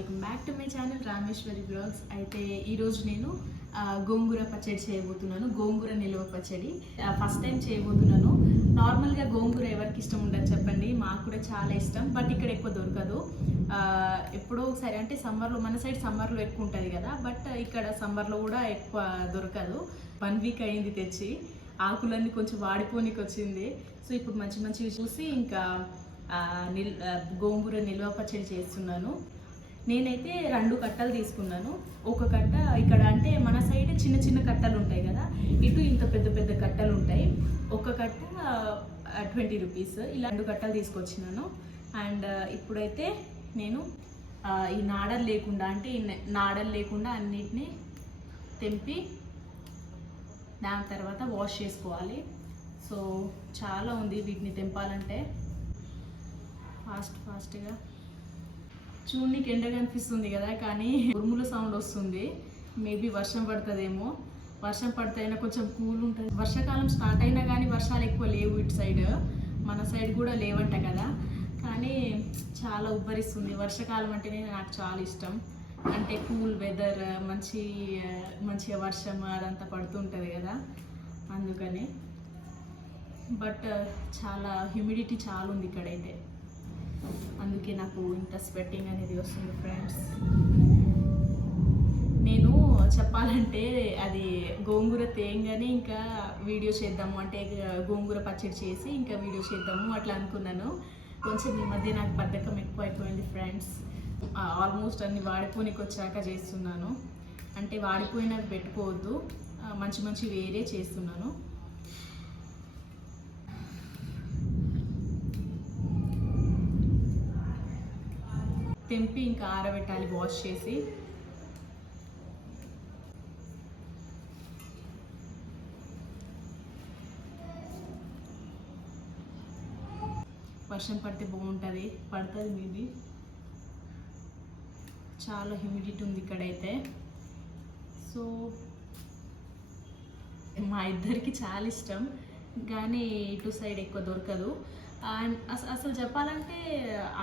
Welcome back to my channel Rameshwari blogs. అయితే ఈరోజు నేను గోంగూర పచ్చడి చేయబోతున్నాను. గోంగూర నిల్వ పచ్చడి ఫస్ట్ టైం చేయబోతున్నాను. నార్మల్గా గోంగూర ఎవరికి ఇష్టం ఉండదు చెప్పండి, మాకు కూడా చాలా ఇష్టం. బట్ ఇక్కడ ఎక్కువ దొరకదు. ఎప్పుడో ఒకసారి అంటే సమ్మర్లో, మన సైడ్ సమ్మర్లో ఎక్కువ ఉంటుంది కదా, బట్ ఇక్కడ సమ్మర్లో కూడా ఎక్కువ దొరకదు. 1 వీక్ అయింది తెచ్చి, ఆకులన్నీ కొంచెం వాడిపోనికి వచ్చింది. సో ఇప్పుడు మంచి మంచివి చూసి ఇంకా గోంగూర నిల్వ పచ్చడి చేస్తున్నాను. నేనైతే 2 కట్టలు తీసుకున్నాను. ఒక కట్ట ఇక్కడ అంటే మన సైడ్ చిన్న చిన్న కట్టలు ఉంటాయి కదా, ఇటు ఇంత పెద్ద పెద్ద కట్టలు ఉంటాయి. ఒక కట్ట 20 రూపీస్. ఇలా 2 కట్టలు తీసుకొచ్చినాను. అండ్ ఇప్పుడైతే నేను ఈ నాడలు లేకుండా, అంటే ఈ నాడలు లేకుండా అన్నిటినీ తెంపి దాని తర్వాత వాష్ చేసుకోవాలి. సో చాలా ఉంది వీటిని తెంపాలంటే. ఫాస్ట్గా చూడనికి ఎండగా అనిపిస్తుంది కదా, కానీ ఉరుముల సౌండ్ వస్తుంది. మేబీ వర్షం పడుతుందేమో. వర్షం పడితే అయినా కొంచెం కూల్ ఉంటుంది. వర్షాకాలం స్టార్ట్ అయినా కానీ వర్షాలు ఎక్కువ లేవు ఇటు సైడ్, మన సైడ్ కూడా లేవంట కదా. కానీ చాలా ఉబ్బరిస్తుంది. వర్షాకాలం అంటేనే నాకు చాలా ఇష్టం. అంటే కూల్ వెదర్, మంచిగా వర్షం అదంతా పడుతుంటుంది కదా, అందుకని. బట్ చాలా హ్యూమిడిటీ చాలా ఉంది ఇక్కడైతే, అందుకే నాకు ఇంత స్వెట్టింగ్ అనేది వస్తుంది ఫ్రెండ్స్. నేను చెప్పాలంటే అది గోంగూర తేయంగానే ఇంకా వీడియో చేద్దాము, అంటే గోంగూర పచ్చడి చేసి ఇంకా వీడియో చేద్దాము అట్లా అనుకున్నాను. కొంచెం ఈ మధ్య నాకు బద్ధకం ఎక్కువ అయిపోయింది ఫ్రెండ్స్. ఆల్మోస్ట్ అన్ని వాడిపోనికి వచ్చాక చేస్తున్నాను. అంటే వాడిపోయినవి పెట్టుకోవద్దు, మంచి వేరే చేస్తున్నాను. తెంపి ఇంకా ఆరబెట్టాలి వాష్ చేసి. వర్షం పడితే బాగుంటుంది, పడుతుంది మేబీ. చాలా హ్యూమిడిటీ ఉంది ఇక్కడైతే. సో మా ఇద్దరికి చాలా ఇష్టం, కానీ ఇటు సైడ్ ఎక్కువ దొరకదు. అండ్ అసలు చెప్పాలంటే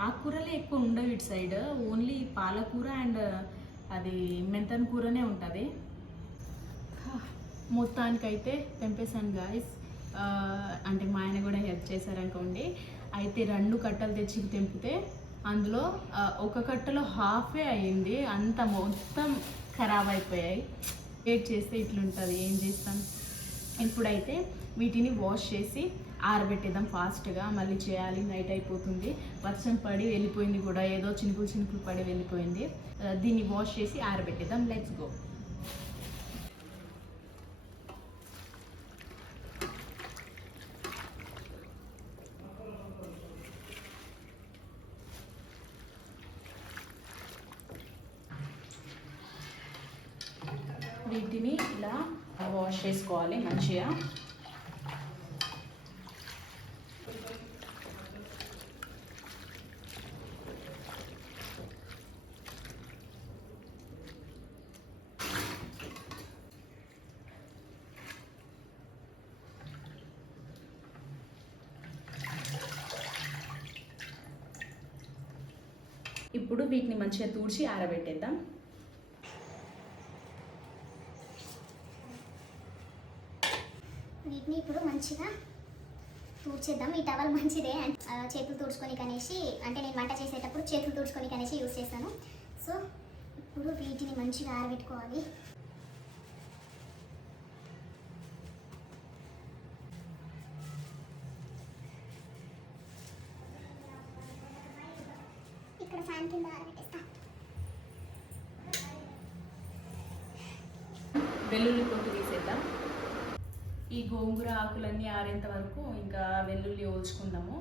ఆకుకూరలే ఎక్కువ ఉండవు ఇటు సైడ్. ఓన్లీ పాలకూర అండ్ అది మెంతన్ కూరనే ఉంటుంది. మొత్తానికైతే తెంపేశాను గాయస్. అంటే మా ఆయన కూడా హెల్ప్ చేశారనుకోండి. అయితే 2 కట్టలు తెచ్చి తెంపితే అందులో ఒక కట్టలో హాఫే అయ్యింది, అంత మొత్తం ఖరాబ్ అయిపోయాయి. వెయిట్ చేస్తే ఇట్లుంటుంది, ఏం చేస్తాం. ఇప్పుడైతే వీటిని వాష్ చేసి ఆరబెట్టేద్దాం ఫాస్ట్గా. మళ్ళీ చేయాలి, నైట్ అయిపోతుంది. వర్షం పడి వెళ్ళిపోయింది కూడా, ఏదో చినుకులు పడి వెళ్ళిపోయింది. దీన్ని వాష్ చేసి ఆరబెట్టేద్దాం. Let's go. వీటిని ఇలా వాష్ చేసుకోవాలి మంచిగా. ఇప్పుడు వీటిని మంచిగా తూడ్చి ఆరబెట్టేద్దాం. వీటిని ఇప్పుడు మంచిగా తూడ్చేద్దాం. ఈ టవల్ మంచిదే, చేతులు తుడుచుకొని కనేసి, అంటే నేను వంట చేసేటప్పుడు చేతులు తుడుచుకొని కనేసి యూజ్ చేస్తాను. సో ఇప్పుడు వీటిని మంచిగా ఆరబెట్టుకోవాలి. ఇక్కడ ఫ్యాన్ కింద ఆరబెట్టేస్తా. వెల్లుల్లి పొట్టు తీసేద్దాం. ఈ గోంగూర ఆకులన్నీ ఆరేంత వరకు ఇంకా వెల్లుల్లి ఓల్చుకుందాము.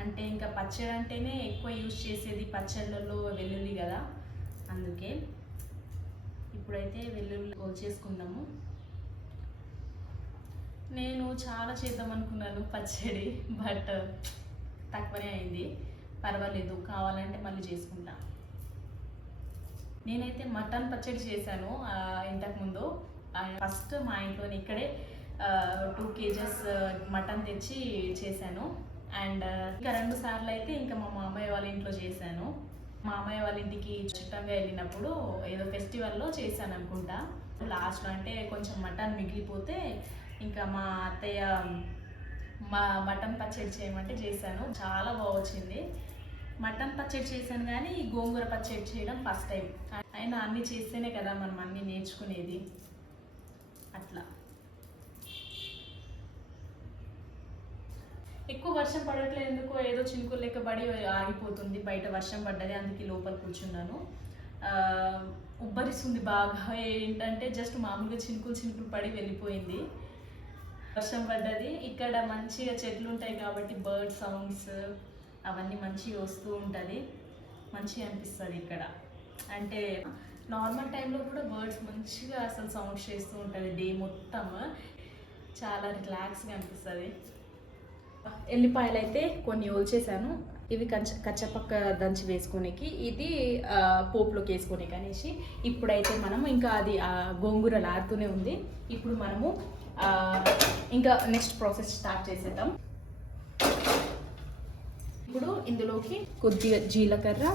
అంటే ఇంకా పచ్చడి అంటేనే ఎక్కువ యూజ్ చేసేది పచ్చళ్ళలో వెల్లుల్లి కదా, అందుకే. ఇప్పుడైతే వెల్లుల్లి ఓల్చేసుకుందాము. నేను చాలా చేద్దాం అనుకున్నాను పచ్చడి, బట్ తక్కువనే అయింది. పర్వాలేదు, కావాలంటే మళ్ళీ చేసుకుంటా. నేనైతే మటన్ పచ్చడి చేశాను ఇంతకుముందు. ఫస్ట్ మా ఇంట్లోని ఇక్కడే 2 kgs మటన్ తెచ్చి చేశాను. అండ్ ఇంకా 2 సార్లు అయితే ఇంకా మా మామయ్య వాళ్ళ ఇంట్లో చేశాను. మామయ్య వాళ్ళ ఇంటికి చుట్టంగా వెళ్ళినప్పుడు ఏదో ఫెస్టివల్లో చేశాను అనుకుంటా. లాస్ట్లో అంటే కొంచెం మటన్ మిగిలిపోతే ఇంకా మా అత్తయ్య మటన్ పచ్చడి చేయమంటే చేశాను. చాలా బాగా వచ్చింది. మటన్ పచ్చడి చేశాను కానీ గోంగూర పచ్చడి చేయడం ఫస్ట్ టైం. అయినా అన్నీ చేస్తేనే కదా మనం అన్నీ నేర్చుకునేది. అట్లా ఎక్కువ వర్షం పడట్లేదు ఎందుకో, ఏదో చినుకులు లెక్క పడి ఆగిపోతుంది. బయట వర్షం పడ్డది, అందుకే లోపల కూర్చున్నాను. ఉబ్బరిస్తుంది బాగా. ఏంటంటే జస్ట్ మామూలుగా చినుకులు పడి వెళ్ళిపోయింది. వర్షం పడ్డది. ఇక్కడ మంచిగా చెట్లు ఉంటాయి కాబట్టి బర్డ్ సౌండ్స్ అవన్నీ మంచిగా వస్తూ ఉంటుంది. మంచిగా అనిపిస్తుంది ఇక్కడ. అంటే నార్మల్ టైంలో కూడా బర్డ్స్ మంచిగా అసలు సౌండ్స్ చేస్తూ ఉంటుంది. డే మొత్తం చాలా రిలాక్స్గా అనిపిస్తుంది. ఎల్లిపాయలు అయితే కొన్ని ఒలిచేసాను. ఇవి కచ్చపక్క దంచి వేసుకోనికి, ఇది పోపులోకి వేసుకోనికి అనేసి. ఇప్పుడైతే మనము ఇంకా అది గోంగూర లారుతూనే ఉంది. ఇప్పుడు మనము ఇంకా నెక్స్ట్ ప్రాసెస్ స్టార్ట్ చేసేద్దాం. ఇప్పుడు ఇందులోకి కొద్దిగా జీలకర్ర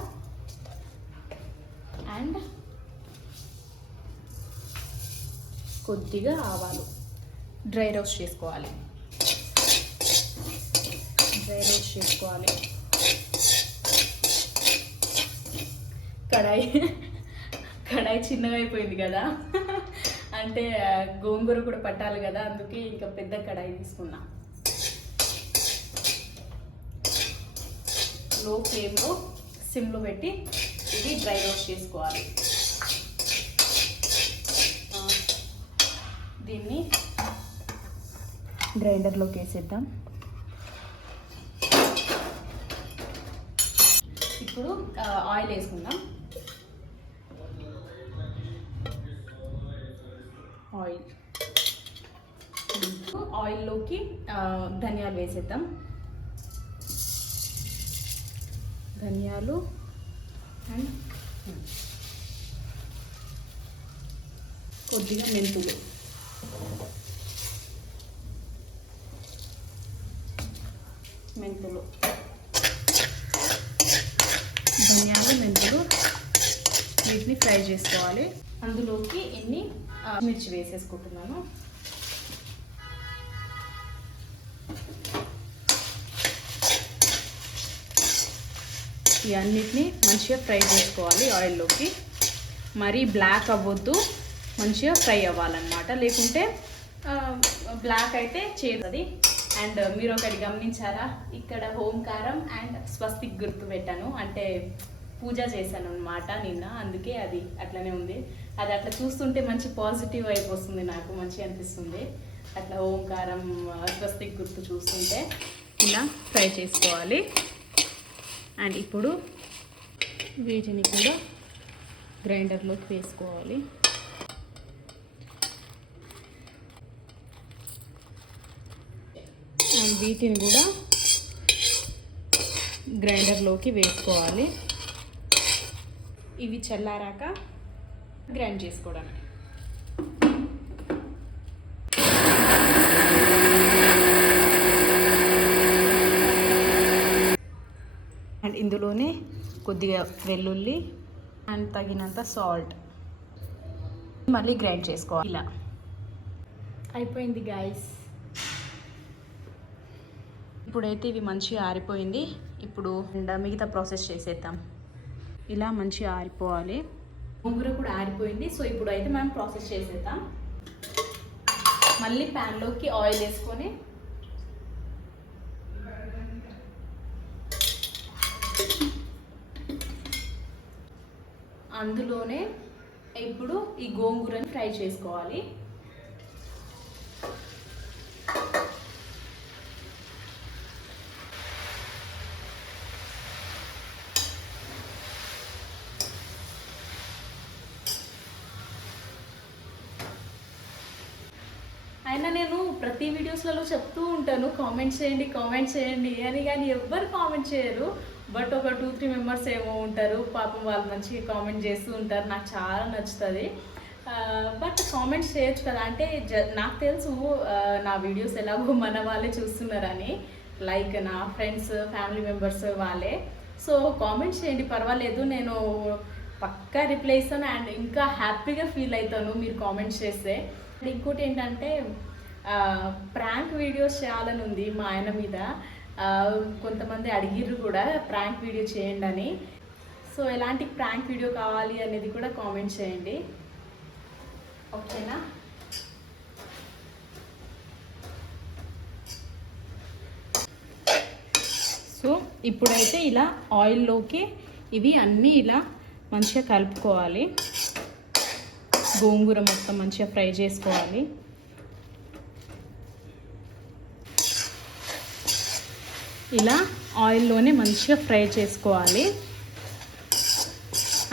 అండ్ కొద్దిగా ఆవాలు డ్రై రోస్ట్ చేసుకోవాలి. కడాయి చిన్నగా అయిపోయింది కదా, అంటే గోంగూర కూడా పట్టాలి కదా, అందుకే ఇంకా పెద్ద కడాయి తీసుకున్నా. లో ఫ్లేమ్లో సిమ్లో పెట్టి ఇది డ్రై రోస్ట్ చేసుకోవాలి. దీన్ని గ్రైండర్లోకి వేసేద్దాం. ఇప్పుడు ఆయిల్ వేసుకుందాం. ఆయిల్లోకి ధనియాలు వేసేద్దాం. ధనియాలు అండ్ కొద్దిగా మెంతులు. ధనియాలు మెంతులు వీటిని ఫ్రై చేసుకోవాలి. అందులోకి ఎన్ని మిర్చి వేసేసుకుంటున్నాను. ఈ అన్నిటిని మంచిగా ఫ్రై చేసుకోవాలి ఆయిల్లోకి. మరీ బ్లాక్ అవ్వద్దు, మంచిగా ఫ్రై అవ్వాలన్నమాట, లేకుంటే బ్లాక్ అయితే చేదు. అండ్ మీరు ఒకటి గమనించారా, ఇక్కడ ఓంకారం అండ్ స్వస్తిక్ గుర్తు పెట్టాను. అంటే పూజ చేశాను అన్నమాట నిన్న, అందుకే అది అట్లనే ఉంది. అది అట్లా చూస్తుంటే మంచి పాజిటివ్ వైబ్ వస్తుంది, నాకు మంచిగా అనిపిస్తుంది. అట్లా ఓంకారం స్వస్తిక్ గుర్తు చూస్తుంటే ఇలా ఫ్రై చేసుకోవాలి. అండ్ ఇప్పుడు వీటిని కూడా గ్రైండర్లోకి వేసుకోవాలి. అండ్ వీటిని కూడా గ్రైండర్లోకి వేసుకోవాలి. ఇవి చల్లారాక గ్రైండ్ చేసుకోవడమే. అండ్ ఇందులోనే కొద్దిగా వెల్లుల్లి అండ్ తగినంత సాల్ట్ మళ్ళీ గ్రైండ్ చేసుకోవాలి. ఇలా అయిపోయింది గైస్. ఇప్పుడైతే ఇవి మంచిగా ఆరిపోయింది. ఇప్పుడు మిగతా ప్రాసెస్ చేసేద్దాం. ఇలా మంచిగా ఆరిపోవాలి. గోంగూర కూడా ఆరిపోయింది. సో ఇప్పుడు అయితే మనం ప్రాసెస్ చేసేద్దాం. మళ్ళీ ప్యాన్లోకి ఆయిల్ వేసుకొని అందులోనే ఇప్పుడు ఈ గోంగూరని ఫ్రై చేసుకోవాలి. అయినా నేను ప్రతి వీడియోస్లలో చెప్తూ ఉంటాను కామెంట్ చేయండి అని, కానీ ఎవ్వరు కామెంట్ చేయరు. బట్ ఒక 2-3 మెంబర్స్ ఏమో ఉంటారు, పాపం వాళ్ళు మంచిగా కామెంట్ చేస్తూ ఉంటారు. నాకు చాలా నచ్చుతుంది. బట్ కామెంట్స్ చేయొచ్చు కదా. అంటే నాకు తెలుసు నా వీడియోస్ ఎలాగో మన వాళ్ళే చూస్తున్నారని, లైక్ నా ఫ్రెండ్స్ ఫ్యామిలీ మెంబర్స్ వాళ్ళే. సో కామెంట్స్ చేయండి, పర్వాలేదు, నేను పక్కా రిప్లై ఇస్తాను అండ్ ఇంకా హ్యాపీగా ఫీల్ అవుతాను మీరు కామెంట్స్ చేస్తే. ఇంకోటి ఏంటంటే ప్రాంక్ వీడియోస్ చేయాలని ఉంది మా ఆయన మీద. కొంతమంది అడిగిర్రు కూడా ప్రాంక్ వీడియో చేయండి అని. సో ఎలాంటి ప్రాంక్ వీడియో కావాలి అనేది కూడా కామెంట్ చేయండి, ఓకేనా? సో ఇప్పుడైతే ఇలా ఆయిల్లోకి ఇవి అన్నీ ఇలా మంచిగా కలుపుకోవాలి. గోంగూర మొత్తం మంచిగా ఫ్రై చేసుకోవాలి. ఇలా ఆయిల్లోనే మంచిగా ఫ్రై చేసుకోవాలి.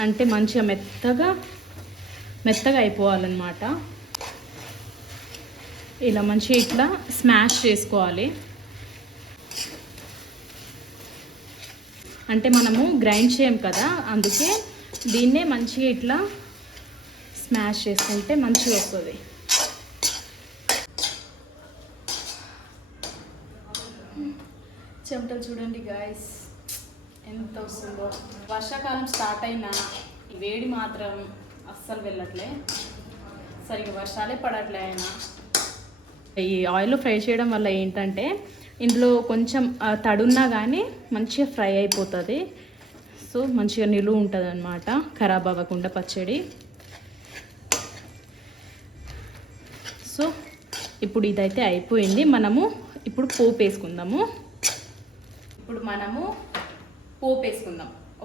అంటే మంచిగా మెత్తగా అయిపోవాలన్నమాట. ఇలా మంచిగా ఇట్లా స్మాష్ చేసుకోవాలి. అంటే మనము గ్రైండ్ చేయం కదా, అందుకే దీన్నే మంచిగా ఇట్లా స్మాష్ చేసుకుంటే మంచిగా వస్తుంది. చెమటలు చూడండి గాయస్ ఎంత వస్తుందో. వర్షాకాలం స్టార్ట్ అయినా ఈ వేడి మాత్రం అస్సలు వెళ్ళట్లే, సరిగ్గా వర్షాలే పడట్లే. అయినా ఈ ఆయిల్లో ఫ్రై చేయడం వల్ల ఏంటంటే ఇందులో కొంచెం తడున్నా కానీ మంచిగా ఫ్రై అయిపోతుంది. సో మంచిగా నిలువ ఉంటుంది అన్నమాట, ఖరాబ్ అవ్వకుండా పచ్చడి. సో ఇప్పుడు ఇదైతే అయిపోయింది. మనము ఇప్పుడు పోపు వేసుకుందాము.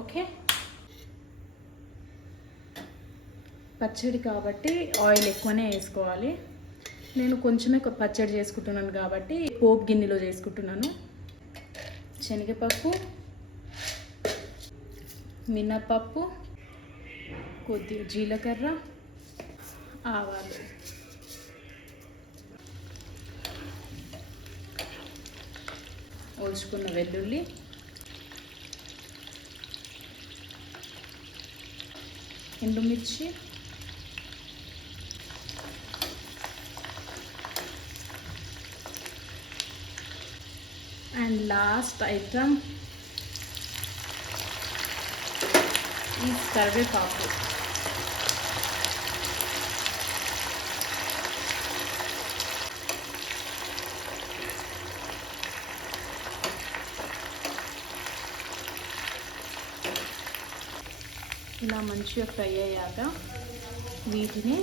ఓకే, పచ్చడి కాబట్టి ఆయిల్ ఎక్కువనే వేసుకోవాలి. నేను కొంచెమే పచ్చడి చేసుకుంటున్నాను కాబట్టి పోపు గిన్నెలో చేసుకుంటున్నాను. శనగపప్పు, మినపప్పు, కొద్దిగా జీలకర్ర, ఆవాలు, ఒలుచుకున్న వెల్లుల్లి, ఎండుమిర్చి, and last item is కరివేపాకు. ఇలా మంచిగా ఫ్రై అయ్యాక వీటిని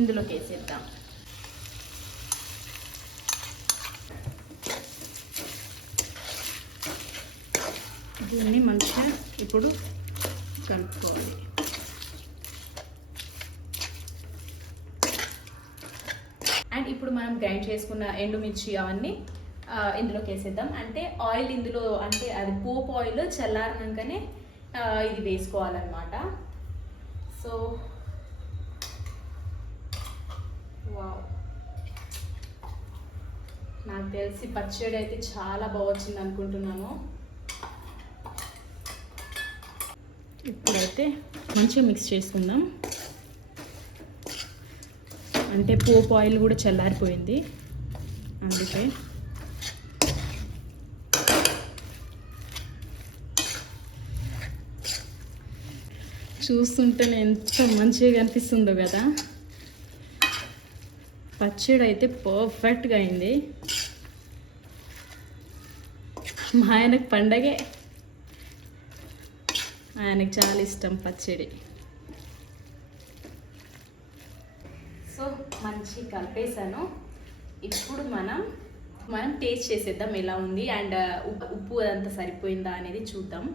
ఇందులోకి వేసేద్దాం. దీన్ని మంచిగా ఇప్పుడు కలుపుకోవాలి. అండ్ ఇప్పుడు మనం గ్రైండ్ చేసుకున్న ఎండుమిర్చి అవన్నీ ఇందులోకి వేసేద్దాం. అంటే ఆయిల్ ఇందులో, అంటే అది పోపు ఆయిల్ చల్లారినాకనే ఇది వేసుకోవాలన్నమాట. సో వావ్, నాకు తెలిసి పచ్చడి అయితే చాలా బాగా వచ్చింది అనుకుంటున్నాను. ఇప్పుడైతే మంచిగా మిక్స్ చేసుకుందాం. అంటే పోపు ఆయిల్ కూడా చల్లారిపోయింది, అందుకే చూస్తుంటేనే ఎంత మంచిగా కనిపిస్తుందో కదా. పచ్చడి అయితే పర్ఫెక్ట్గా అయింది. మా ఆయనకు పండగే, ఆయనకు చాలా ఇష్టం పచ్చడి. సో మంచి కలిపేసాను. ఇప్పుడు మనం టేస్ట్ చేసేద్దాం ఎలా ఉంది అండ్ ఉప్పు అదంతా సరిపోయిందా అనేది చూద్దాం.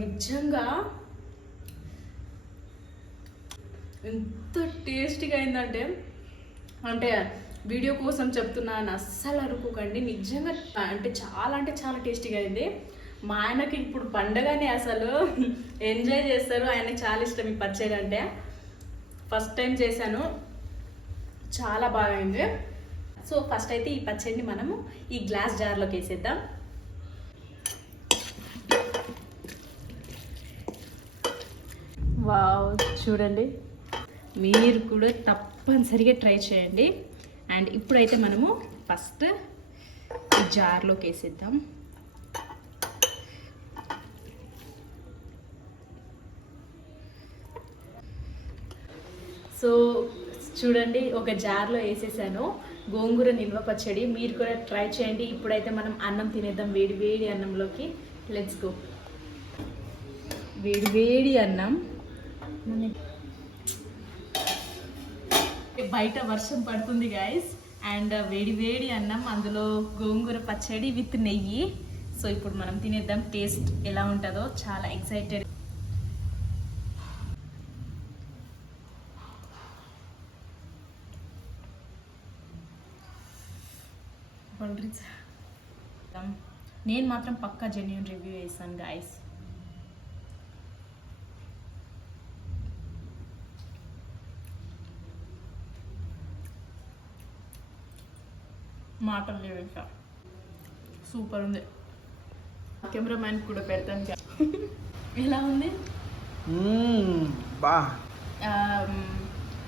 నిజంగా ఎంత టేస్టీగా అయిందంటే, అంటే వీడియో కోసం చెప్తున్నాను, అస్సలు అరుకోకండి. నిజంగా అంటే చాలా టేస్టీగా అయింది. మా ఆయనకి ఇప్పుడు పండగనే అసలు ఎంజాయ్ చేస్తారు. ఆయనకి చాలా ఇష్టం ఈ పచ్చడి అంటే. ఫస్ట్ టైం చేశాను, చాలా బాగా అయింది. సో ఫస్ట్ అయితే ఈ పచ్చడిని మనము ఈ గ్లాస్ జార్లోకి వేసేద్దాం. వావ్, చూడండి మీరు కూడా తప్పనిసరిగా ట్రై చేయండి. అండ్ ఇప్పుడైతే మనము ఫస్ట్ ఈ జార్లోకి వేసేద్దాం. సో చూడండి, ఒక జార్లో వేసేసాను గోంగూర నిల్వ పచ్చడి. మీరు కూడా ట్రై చేయండి. ఇప్పుడైతే మనం అన్నం తినేద్దాం, వేడి వేడి అన్నంలోకి. Let's go. వేడి వేడి అన్నం. బయట వర్షం పడుతుంది గైస్, అండ్ వేడి వేడి అన్నం, అందులో గోంగూర పచ్చడి విత్ నెయ్యి. సో ఇప్పుడు మనం తినేద్దాం, టేస్ట్ ఎలా ఉంటుందో. చాలా ఎక్సైటెడ్. నేను మాత్రం పక్కా జెన్యూన్ రివ్యూ వేసాను గైస్. మాటలు లేవు ఇంకా. సూపర్ ఉంది. కెమెరామ్యాన్ కూడా పెడతాను. ఎలా ఉంది? బా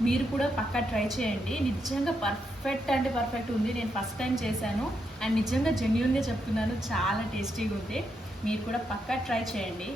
మీరు కూడా పక్కా ట్రై చేయండి. నిజంగా పర్ఫెక్ట్ అంటే పర్ఫెక్ట్ ఉంది. నేను ఫస్ట్ టైం చేశాను అండ్ నిజంగా జెన్యూన్గా చెప్తున్నాను, చాలా టేస్టీగా ఉంది. మీరు కూడా పక్కా ట్రై చేయండి.